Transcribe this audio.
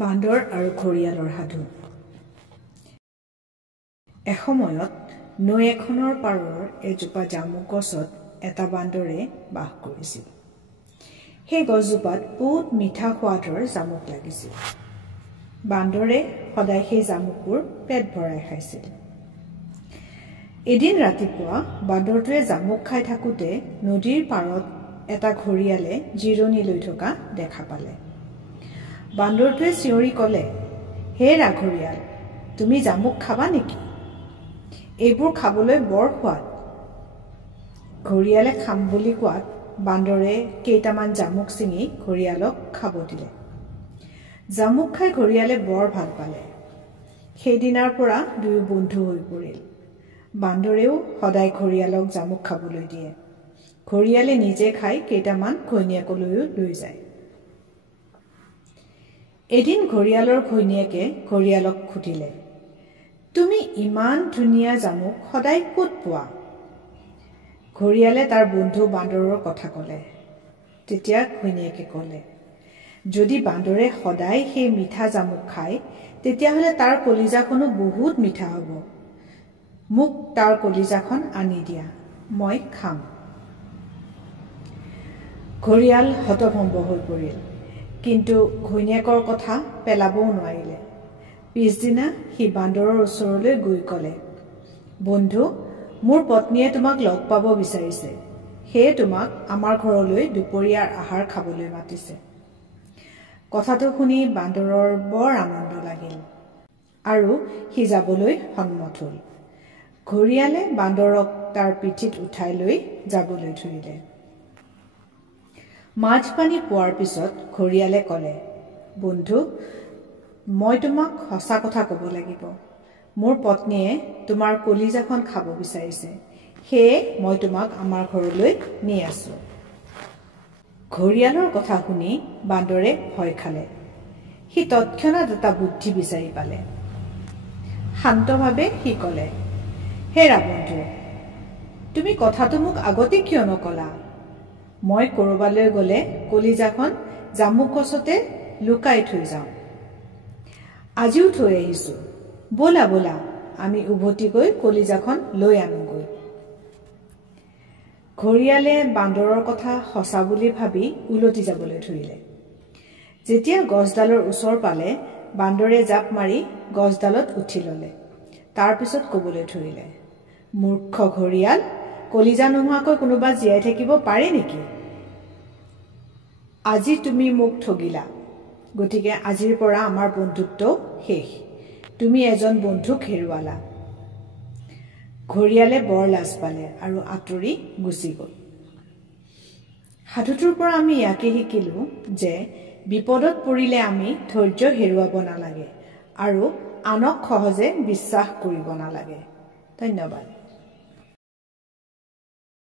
বান্দৰ আৰু ঘৰিয়ালৰ সাধু। এসময়ত নৈ এখনৰ পাৰৰ এজোপা জামুক গছত এটা বান্দৰে বাস কৰিছিল। সেই গছজোপাত বহুত মিঠা সোৱাদৰ জামুক লাগিছিল। বান্দৰে সদায় সেই জামুকবোৰ পেট ভৰাই খাইছিল। এদিন ৰাতিপুৱা বান্দৰটোৱে জামুক খাই থাকোঁতে নদীৰ পাৰত এটা ঘৰিয়ালে জিৰণি লৈ থকা দেখা পালে। বান্দৰটোৱে চিঞৰি ক'লে, হে ৰাঘৰিয়াল, তুমি জামুক খাবা নেকি? এইবোৰ খাবলৈ বৰ সোৱাদ। ঘৰিয়ালে খাম বুলি কোৱাত বান্দৰে কেইটামান জামুক ছিঙি ঘৰিয়ালক খাব দিলে। জামুক খাই ঘৰিয়ালে বৰ ভাল পালে। সেইদিনাৰ পৰা দুয়ো বন্ধু হৈ পৰিল। বান্দৰেও সদায় ঘৰিয়ালক জামুক খাবলৈ দিয়ে। ঘৰিয়ালে নিজে খাই কেইটামান ঘৈণীয়েকলৈও লৈ যায়। এদিন ঘৰিয়ালৰ ঘৈণীয়েকে ঘৰিয়ালক সুধিলে, তুমি ইমান ধুনীয়া জামুক সদায় ক'ত পোৱা? ঘৰিয়ালে তাৰ বন্ধু বান্দৰৰ কথা ক'লে। তেতিয়া ঘৈণীয়েকে ক'লে, যদি বান্দৰে সদায় সেই মিঠা জামুক খায়, তেতিয়াহ'লে তাৰ কলিজাখনো বহুত মিঠা হ'ব। মোক তাৰ কলিজাখন আনি দিয়া, মই খাম। ঘৰিয়াল হতভম্ব হৈ পৰিল, কিন্তু ঘৈণীয়েকৰ কথা পেলাবও নোৱাৰিলে। পিছদিনা সি বান্দৰৰ ওচৰলৈ গৈ ক'লে, বন্ধু, মোৰ পত্নীয়ে তোমাক লগ পাব বিচাৰিছে। সেয়ে তোমাক আমাৰ ঘৰলৈ দুপৰীয়াৰ আহাৰ খাবলৈ মাতিছে। কথাটো শুনি বান্দৰৰ বৰ আনন্দ লাগিল আৰু সি যাবলৈ সন্মত হ'ল। ঘৰিয়ালে বান্দৰক তাৰ পিঠিত উঠাই লৈ যাবলৈ ধৰিলে। মাঝপানী পোৱাৰ পিছত ঘৰিয়ালে ক'লে, বন্ধু, মই তোমাক সঁচা কথা ক'ব লাগিব। মোৰ পত্নীয়ে তোমাৰ কলিজাখন খাব বিচাৰিছে। সেয়ে মই তোমাক আমাৰ ঘৰলৈ নি আছোঁ। ঘৰিয়ালৰ কথা শুনি বান্দৰে ভয় খালে। সি তৎক্ষণাৎ এটা বুদ্ধি বিচাৰি পালে। শান্তভাৱে সি ক'লে, হেৰা বন্ধু, তুমি কথাটো মোক আগতে কিয় নকলা? মই ক'ৰবালৈ গ'লে কলিজাখন জামুক গছতে লুকাই থৈ যাওঁ। আজিও থৈ আহিছোঁ। ব'লা ব'লা, আমি উভতি গৈ কলিজাখন লৈ আনোগৈ। ঘৰিয়ালে বান্দৰৰ কথা সঁচা বুলি ভাবি উলটি যাবলৈ ধৰিলে। যেতিয়া গছডালৰ ওচৰ পালে, বান্দৰে জাপ মাৰি গছডালত উঠি ল'লে। তাৰপিছত ক'বলৈ ধৰিলে, মূৰ্খ ঘৰিয়াল, কলিজা নোহোৱাকৈ কোনোবা জীয়াই থাকিব পাৰে নেকি? আজি তুমি মোক ঠগিলা, গতিকে আজিৰ পৰা আমাৰ বন্ধুত্ব শেষ। তুমি এজন বন্ধুক হেৰুৱালা। ঘৰিয়ালে বৰ লাজ পালে আৰু আঁতৰি গুচি গ'ল। সাধুটোৰ পৰা আমি ইয়াকে শিকিলোঁ যে বিপদত পৰিলে আমি ধৈৰ্য হেৰুৱাব নালাগে আৰু আনক সহজে বিশ্বাস কৰিব নালাগে। ধন্যবাদ।